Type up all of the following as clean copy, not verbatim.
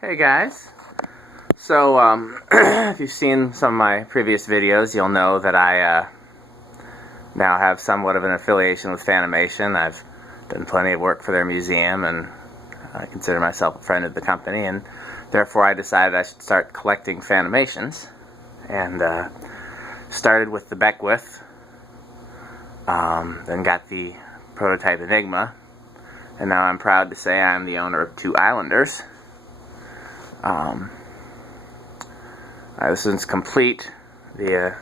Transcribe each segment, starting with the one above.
Hey guys, so if you've seen some of my previous videos, you'll know that I now have somewhat of an affiliation with Fanimation. I've done plenty of work for their museum, and I consider myself a friend of the company, and therefore I decided I should start collecting Fanimations, and started with the Beckwith, then got the prototype Enigma, and now I'm proud to say I'm the owner of two Islanders. This one's complete. The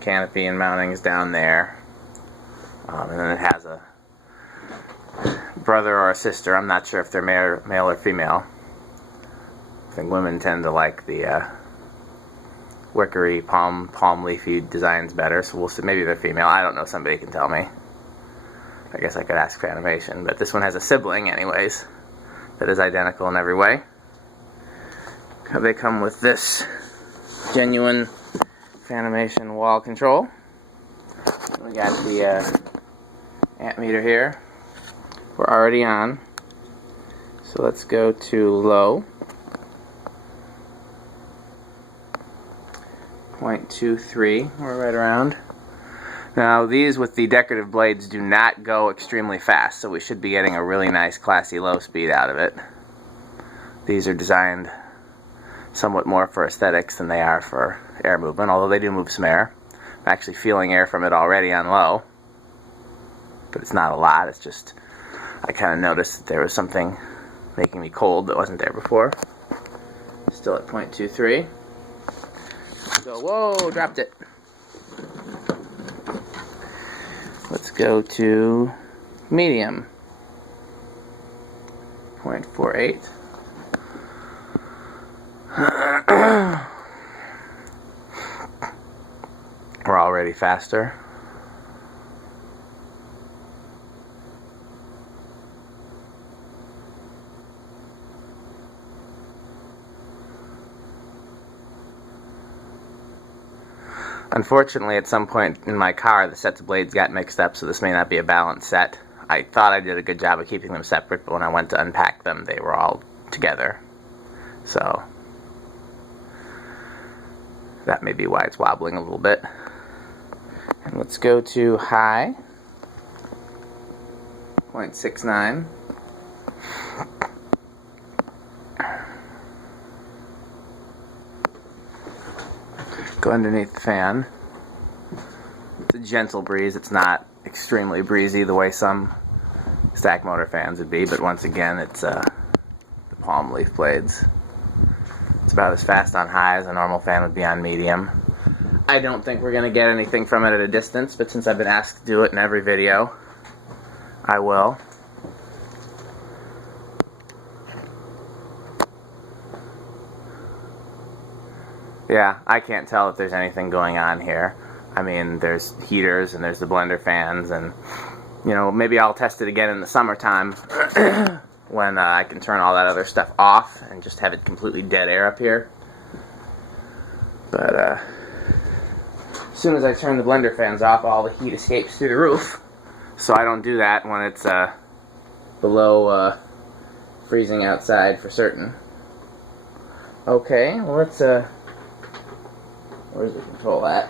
canopy and mounting is down there, and then it has a brother or a sister. I'm not sure if they're male or female. I think women tend to like the wickery palm leafy designs better, so we'll see. Maybe they're female. I don't know. Somebody can tell me. I guess I could ask Fanimation, but this one has a sibling anyways that is identical in every way. They come with this genuine Fanimation wall control. We got the amp meter here. We're already on, so let's go to low. 0.23, we're right around. Now these with the decorative blades do not go extremely fast, so we should be getting a really nice classy low speed out of it. These are designed somewhat more for aesthetics than they are for air movement, although they do move some air. I'm actually feeling air from it already on low, but it's not a lot. It's just I kind of noticed that there was something making me cold that wasn't there before. Still at 0.23. So, whoa, dropped it. Let's go to medium. 0.48. We're already faster. Unfortunately, at some point in my car, the sets of blades got mixed up, so this may not be a balanced set. I thought I did a good job of keeping them separate, but when I went to unpack them, they were all together. So that may be why it's wobbling a little bit. And let's go to high. 0.69. Go underneath the fan. It's a gentle breeze. It's not extremely breezy the way some stack motor fans would be, but once again, it's the palm leaf blades. It's about as fast on high as a normal fan would be on medium. I don't think we're going to get anything from it at a distance, but since I've been asked to do it in every video, I will. Yeah, I can't tell if there's anything going on here. I mean, there's heaters and there's the blender fans, and you know, maybe I'll test it again in the summertime when I can turn all that other stuff off and just have it completely dead air up here. But as soon as I turn the blender fans off, all the heat escapes through the roof. So I don't do that when it's below freezing outside for certain. Okay, well let's where's the control at?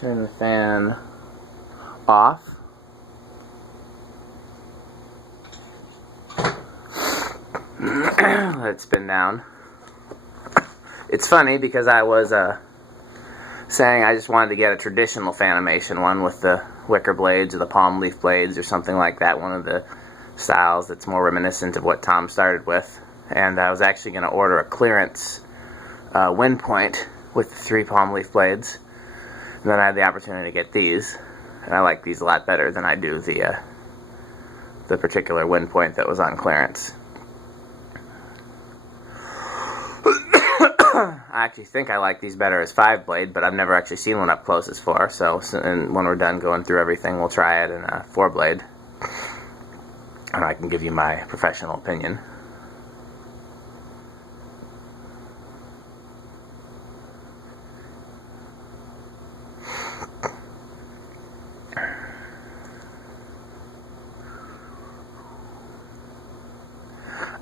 Turn the fan off. Let it spin down. It's funny because I was saying I just wanted to get a traditional Fanimation one with the wicker blades or the palm leaf blades or something like that, one of the styles that's more reminiscent of what Tom started with. And I was actually going to order a clearance wind point with the 3 palm leaf blades. And then I had the opportunity to get these, and I like these a lot better than I do the particular wind point that was on clearance. I actually think I like these better as 5-blade, but I've never actually seen one up close as 4, so and when we're done going through everything, we'll try it in a 4-blade, and I can give you my professional opinion.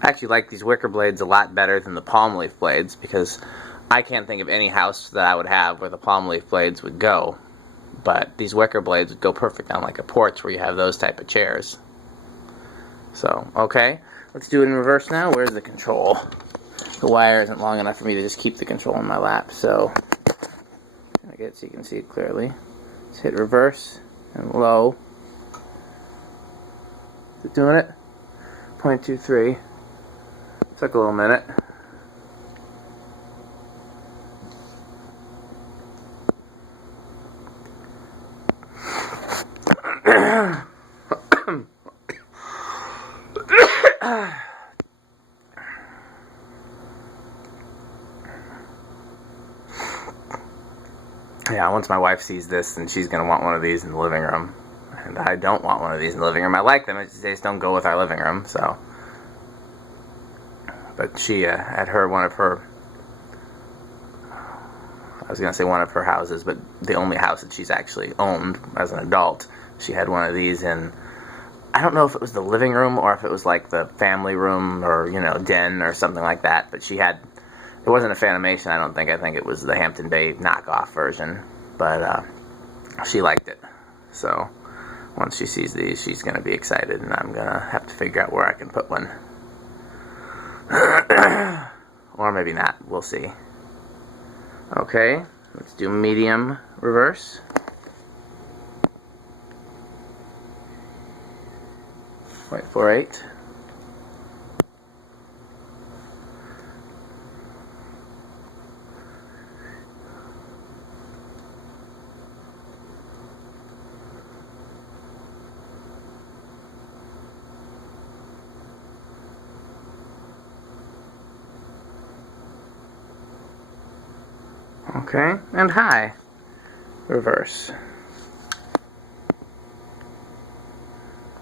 I actually like these wicker blades a lot better than the palm leaf blades, because I can't think of any house that I would have where the palm leaf blades would go. But these wicker blades would go perfect on like a porch where you have those type of chairs. So, okay, let's do it in reverse now. Where's the control? The wire isn't long enough for me to just keep the control in my lap, so I get it so you can see it clearly. Let's hit reverse and low. Is it doing it? 0.23. Took a little minute. Yeah, once my wife sees this, then she's going to want one of these in the living room. And I don't want one of these in the living room. I like them, they just don't go with our living room, so. But she had one of her, I was going to say one of her houses, but the only house that she's actually owned as an adult, she had one of these in, I don't know if it was the living room or if it was like the family room or, you know, den or something like that, but she had, it wasn't a Fanimation, I don't think. I think it was the Hampton Bay knockoff version. But she liked it. So once she sees these, she's going to be excited, and I'm going to have to figure out where I can put one. Or maybe not. We'll see. Okay, let's do medium reverse. .48. Okay, and high, reverse.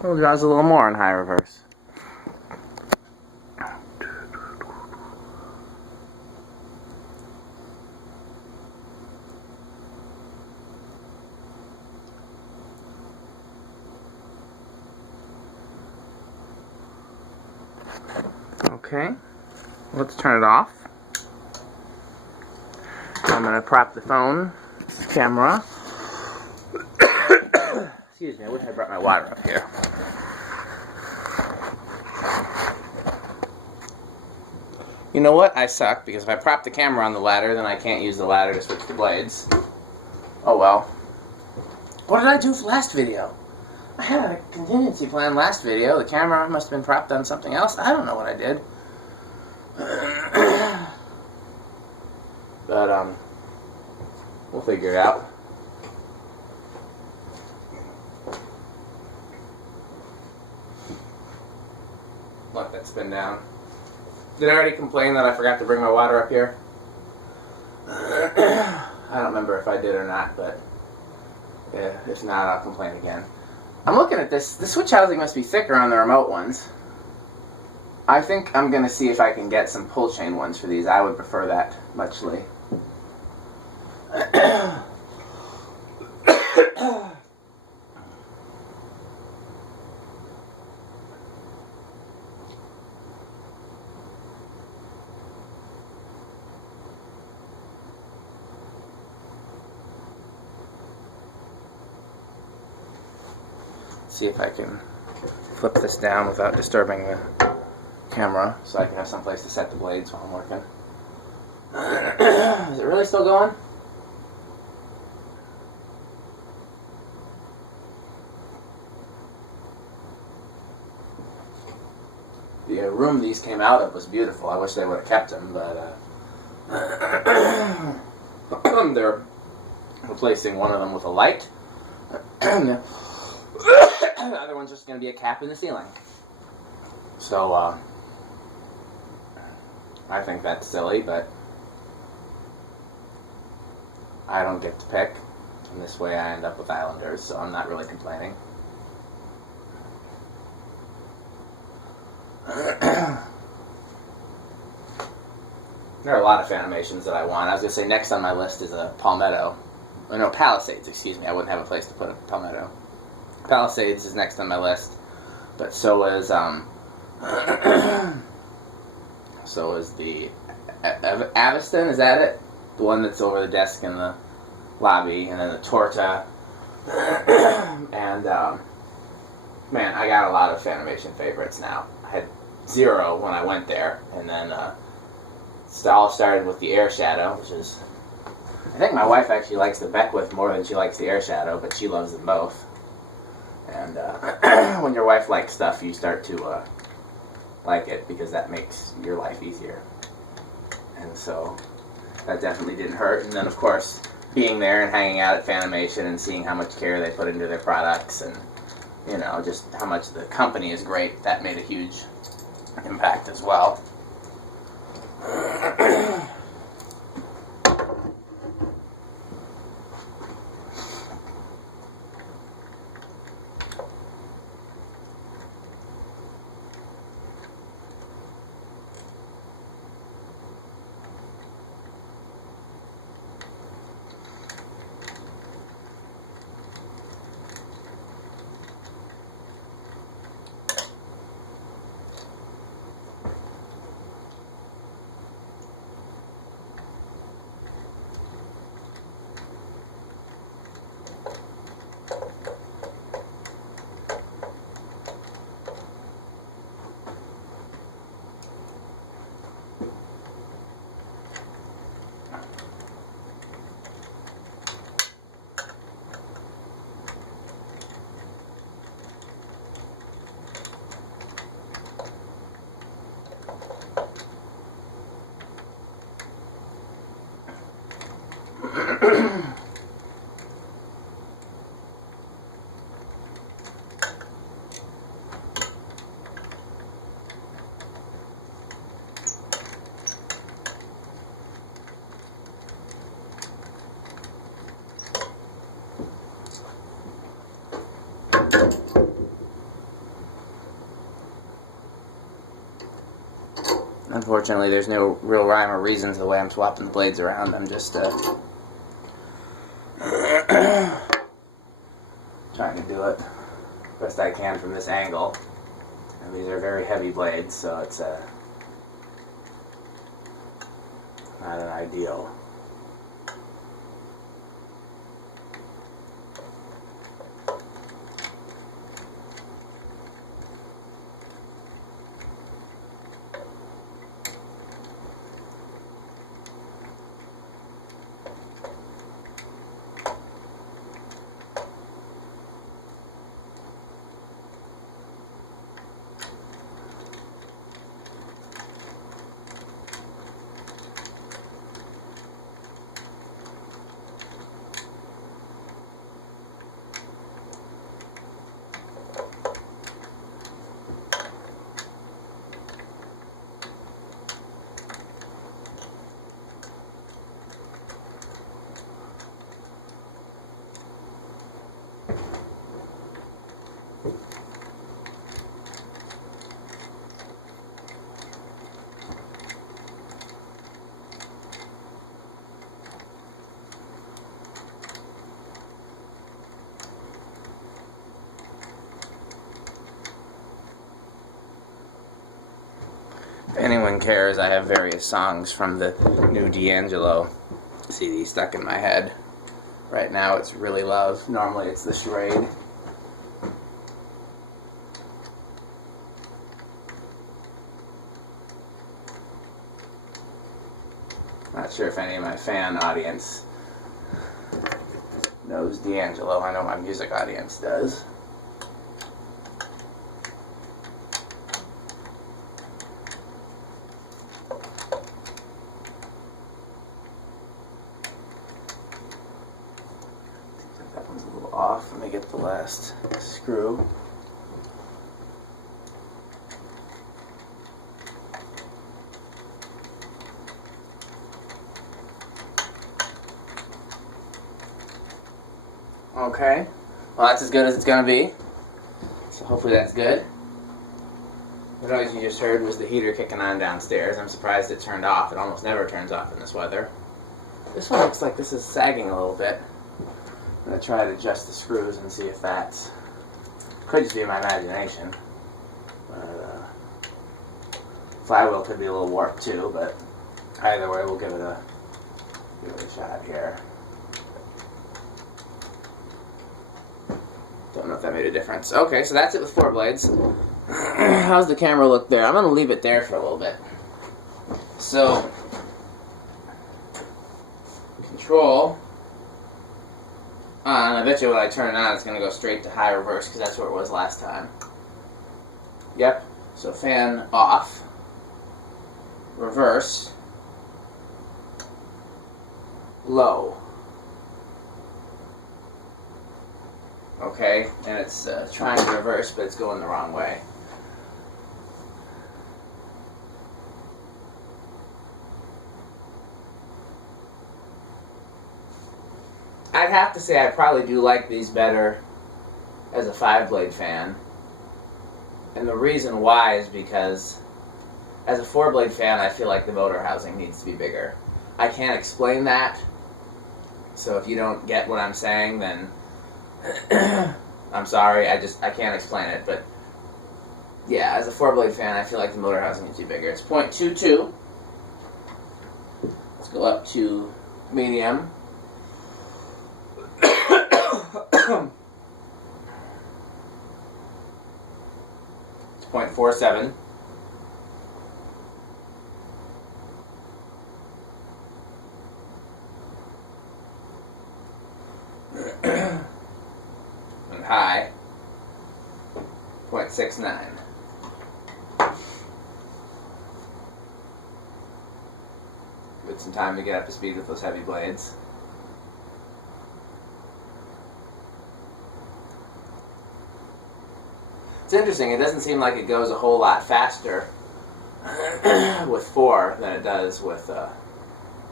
We'll draws a little more in high reverse. Okay, let's turn it off. I'm going to prop the phone camera. Excuse me, I wish I brought my water up here. You know what? I suck, because if I prop the camera on the ladder, then I can't use the ladder to switch the blades. Oh well. What did I do for last video? I had a contingency plan last video. The camera must have been propped on something else. I don't know what I did. But, we'll figure it out. Let that spin down. Did I already complain that I forgot to bring my water up here? I don't remember if I did or not, but yeah, if not, I'll complain again. I'm looking at this. The switch housing must be thicker on the remote ones. I think I'm going to see if I can get some pull chain ones for these. I would prefer that muchly. See if I can flip this down without disturbing the camera, so I can have some place to set the blades while I'm working. Is it really still going? The room these came out of was beautiful. I wish they would have kept them, but they're replacing one of them with a light. The other one's just going to be a cap in the ceiling. So, I think that's silly, but I don't get to pick. And this way I end up with Islanders, so I'm not really complaining. There are a lot of Fanimations that I want. I was going to say next on my list is a Palmetto. Oh, no, Palisades, excuse me. I wouldn't have a place to put a Palmetto. Palisades is next on my list. But so is So is the Aviston, is that it? The one that's over the desk in the lobby, and then the Torta. And, man, I got a lot of Fanimation favorites now. I had 0 when I went there, and then it all started with the Air Shadow, which is... I think my wife actually likes the Beckwith more than she likes the Air Shadow, but she loves them both. And when your wife likes stuff, you start to like it, because that makes your life easier. And so that definitely didn't hurt. And then, of course, being there and hanging out at Fanimation and seeing how much care they put into their products, and, you know, just how much the company is great, that made a huge impact as well. Unfortunately, there's no real rhyme or reason to the way I'm swapping the blades around. I'm just trying to do it best I can from this angle. And these are very heavy blades, so it's not an ideal. If anyone cares, I have various songs from the new D'Angelo CD stuck in my head. Right now it's Really Love. Normally it's the Charade. Not sure if any of my fan audience knows D'Angelo. I know my music audience does. That one's a little off. Let me get the last screw. Okay, well that's as good as it's going to be, so hopefully that's good. The noise you just heard was the heater kicking on downstairs. I'm surprised it turned off. It almost never turns off in this weather. This one looks like this is sagging a little bit. I'm going to try to adjust the screws and see if that's... Could just be my imagination. But, Flywheel could be a little warped too, but either way, we'll give it a shot here. Don't know if that made a difference. Okay, so that's it with 4 blades. How's the camera look there? I'm going to leave it there for a little bit. So, control on. I bet you when I turn it on, it's going to go straight to high reverse because that's where it was last time. Yep. So fan off, reverse, low. Okay, and it's trying to reverse, but it's going the wrong way. I'd have to say I probably do like these better as a 5-blade fan. And the reason why is because as a 4-blade fan, I feel like the motor housing needs to be bigger. I can't explain that, so if you don't get what I'm saying, then I'm sorry, I can't explain it, but yeah, as a 4-blade fan, I feel like the motor housing needs to be bigger. It's 0.22. Let's go up to medium. It's 0.47. And high, 0.69. Give it some time to get up to speed with those heavy blades. It's interesting, it doesn't seem like it goes a whole lot faster with 4 than it does with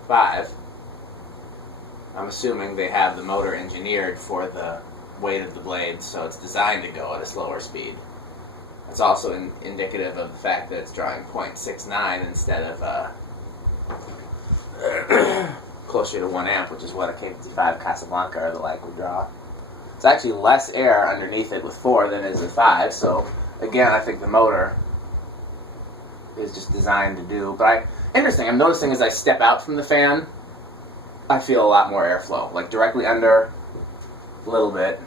5. I'm assuming they have the motor engineered for the weight of the blades, so it's designed to go at a slower speed. It's also indicative of the fact that it's drawing 0.69 instead of closer to 1 amp, which is what a K55 Casablanca or the like would draw. It's actually less air underneath it with 4 than is with 5, so again, I think the motor is just designed to do. But interesting, I'm noticing as I step out from the fan, I feel a lot more airflow, like directly under, a little bit,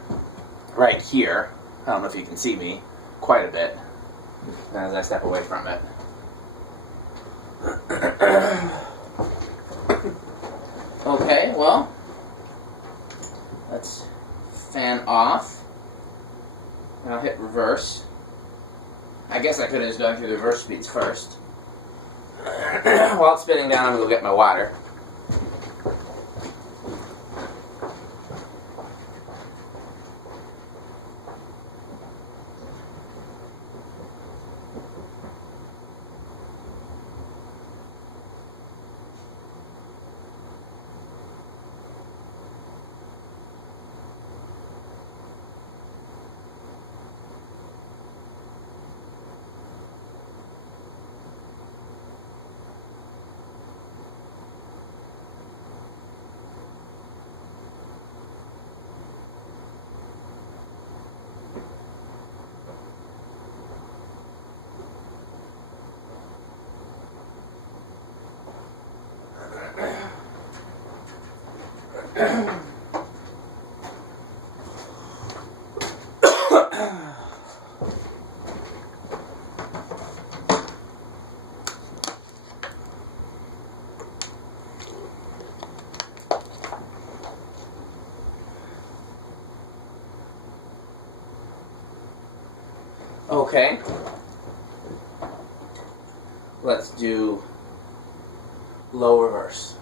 right here. I don't know if you can see me, quite a bit, as I step away from it. Okay, well, let's fan off, and I'll hit reverse. I guess I could have just gone through the reverse speeds first. While it's spinning down, I'm going to go get my water. Okay, let's do low reverse.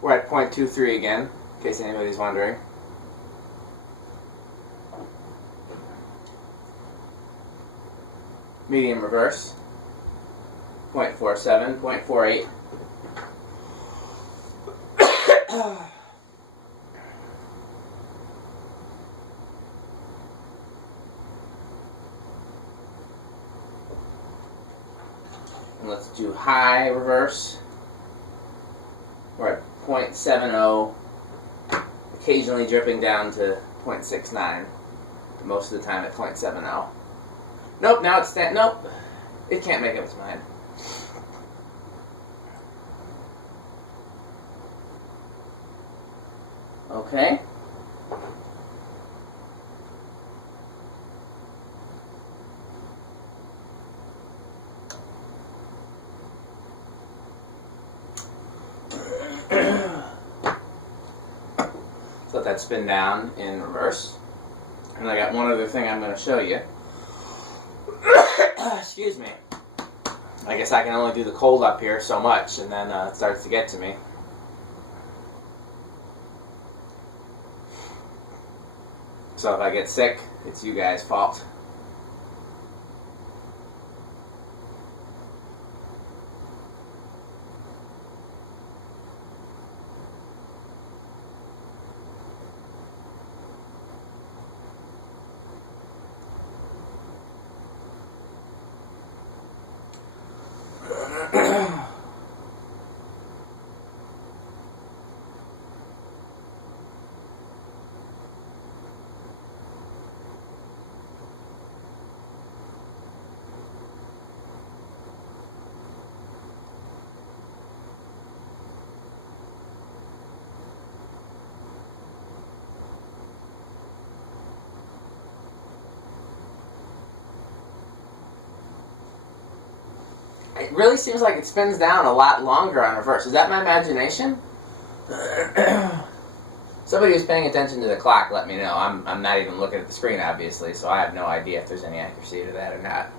We're at 0.23 again, in case anybody's wondering. Medium reverse, 0.47, 0.48. And let's do high reverse. We're at 0.70, occasionally dripping down to 0.69. Most of the time at 0.70. Nope, now it's nope. It can't make up its mind. Okay. Let that spin down in reverse. And I got one other thing I'm going to show you. Excuse me. I guess I can only do the cold up here so much, and then it starts to get to me. So if I get sick, it's you guys' fault. It really seems like it spins down a lot longer on reverse. Is that my imagination? Somebody who's paying attention to the clock, let me know. I'm not even looking at the screen, obviously, so I have no idea if there's any accuracy to that or not.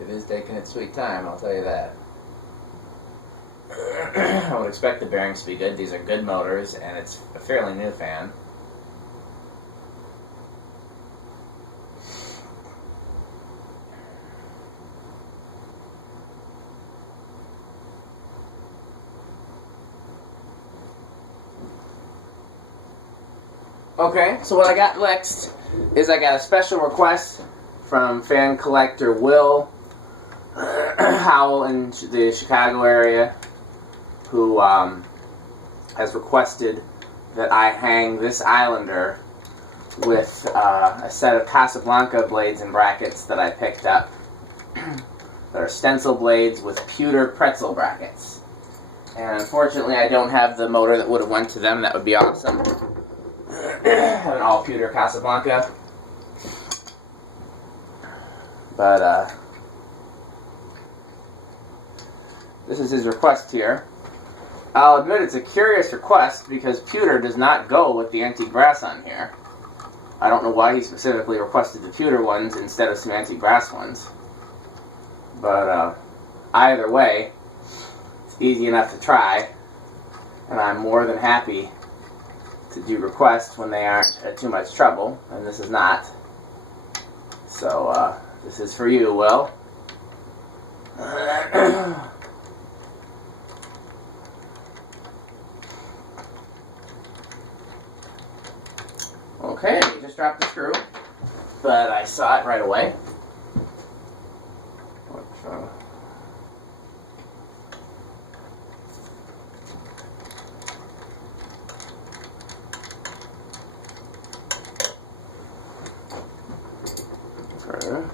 It is taking its sweet time, I'll tell you that. I would expect the bearings to be good. These are good motors, and it's a fairly new fan. Okay, so what I got next is I got a special request from fan collector Will Howell in the Chicago area, who has requested that I hang this Islander with a set of Casablanca blades and brackets that I picked up that are stencil blades with pewter pretzel brackets. And unfortunately I don't have the motor that would have went to them. That would be awesome. Have an all pewter Casablanca. But this is his request here. I'll admit it's a curious request because pewter does not go with the antique brass on here. I don't know why he specifically requested the pewter ones instead of some antique brass ones. But either way, it's easy enough to try, and I'm more than happy to do requests when they aren't too much trouble, and this is not. So this is for you, Will. Okay, just dropped the screw, but I saw it right away. Okay,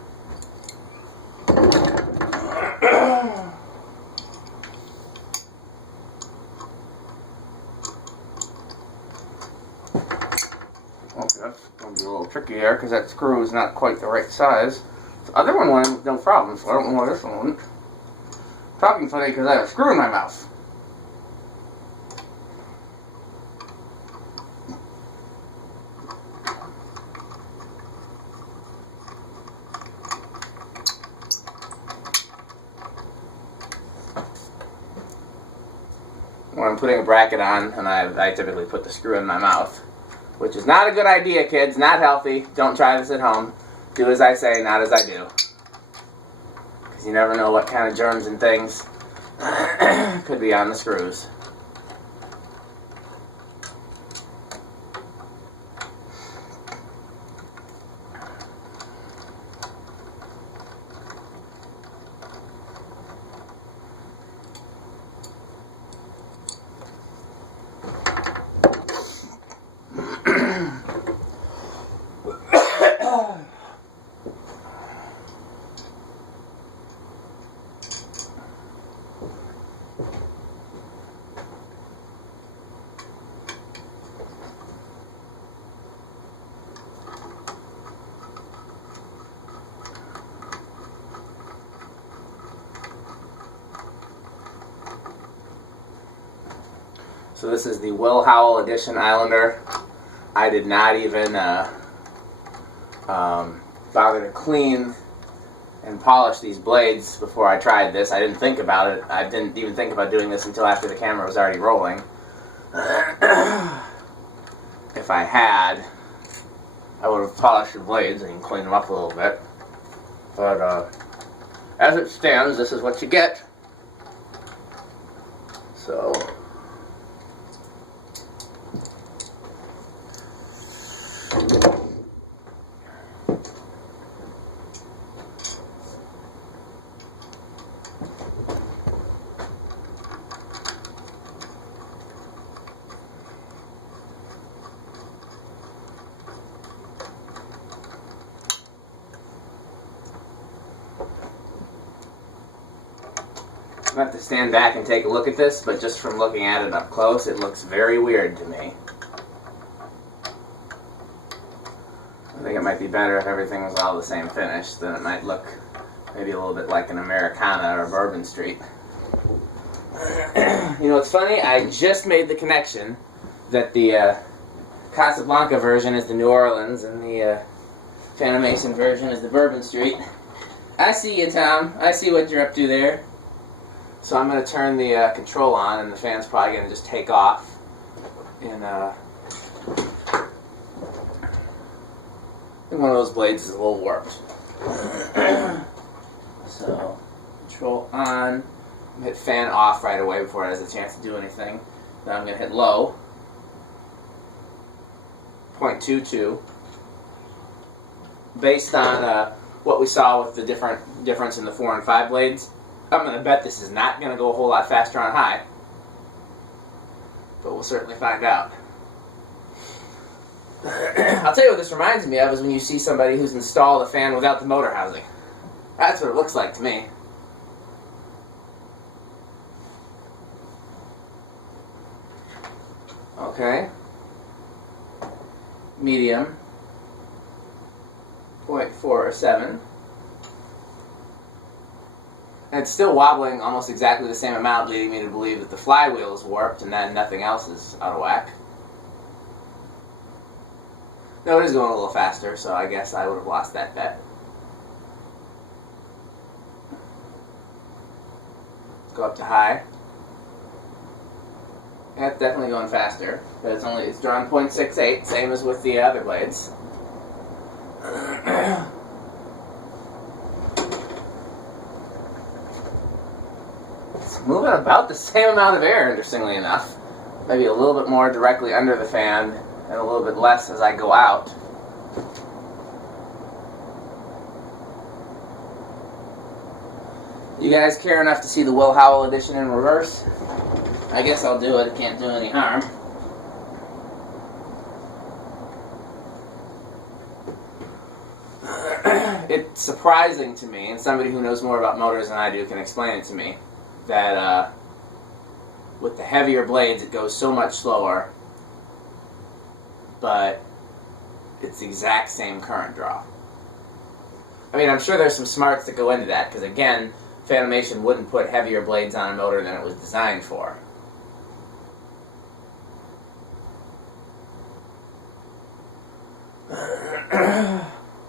that's going to be a little tricky there because that screw is not quite the right size. The other one went with no problem, so I don't know why this one wouldn't. I'm talking funny because I have a screw in my mouth. When I'm putting a bracket on, and I typically put the screw in my mouth, which is not a good idea, kids. Not healthy. Don't try this at home. Do as I say, not as I do. You never know what kind of germs and things could be on the screws. So this is the Will Howell Edition Islander. I did not even bother to clean and polish these blades before I tried this. I didn't think about it. I didn't even think about doing this until after the camera was already rolling. If I had, I would have polished the blades and cleaned them up a little bit. But as it stands, this is what you get. So I'm going to have to stand back and take a look at this, but just from looking at it up close, it looks very weird to me. I think it might be better if everything was all the same finish. Then it might look maybe a little bit like an Americana or Bourbon Street. You know what's funny? I just made the connection that the Casablanca version is the New Orleans and the Fanimation version is the Bourbon Street. I see you, Tom. I see what you're up to there. So I'm going to turn the control on, and the fan's probably going to just take off. And I think one of those blades is a little warped. So control on. I'm going to hit fan off right away before it has a chance to do anything. Then I'm going to hit low. 0.22. Based on what we saw with the difference in the 4 and 5 blades, I'm going to bet this is not going to go a whole lot faster on high. But we'll certainly find out. I'll tell you what this reminds me of is when you see somebody who's installed a fan without the motor housing. That's what it looks like to me. Okay. Medium. 0.47. And it's still wobbling almost exactly the same amount, leading me to believe that the flywheel is warped and then nothing else is out of whack. No, it is going a little faster, so I guess I would have lost that bet. Let's go up to high. Yeah, it's definitely going faster, but it's drawn 0.68, same as with the other blades. It's moving about the same amount of air, interestingly enough. Maybe a little bit more directly under the fan, and a little bit less as I go out. You guys care enough to see the Will Howell edition in reverse? I guess I'll do it. It can't do any harm. It's surprising to me, and somebody who knows more about motors than I do can explain it to me, that with the heavier blades it goes so much slower, but it's the exact same current draw. I mean, I'm sure there's some smarts that go into that, because again, Fanimation wouldn't put heavier blades on a motor than it was designed for.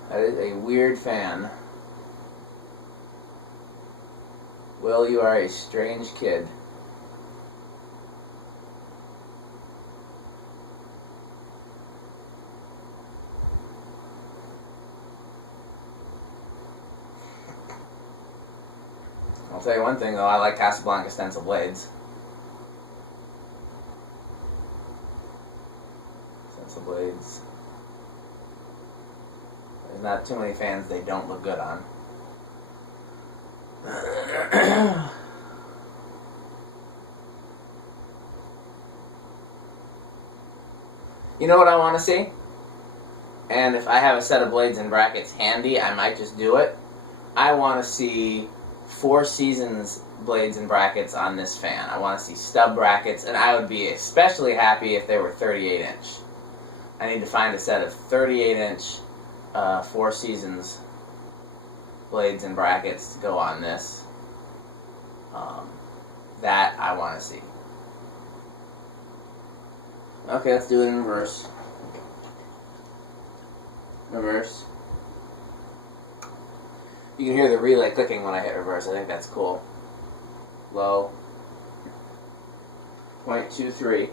That is a weird fan. Will, you are a strange kid. I'll tell you one thing though, I like Casablanca stencil blades. Stencil blades. There's not too many fans they don't look good on. You know what I want to see? And if I have a set of blades and brackets handy, I might just do it. I want to see 4 Seasons blades and brackets on this fan. I want to see stub brackets, and I would be especially happy if they were 38-inch. I need to find a set of 38-inch 4 Seasons blades and brackets to go on this. That I want to see. Okay, let's do it in reverse. Reverse. You can hear the relay clicking when I hit reverse. I think that's cool. Low. 0.23.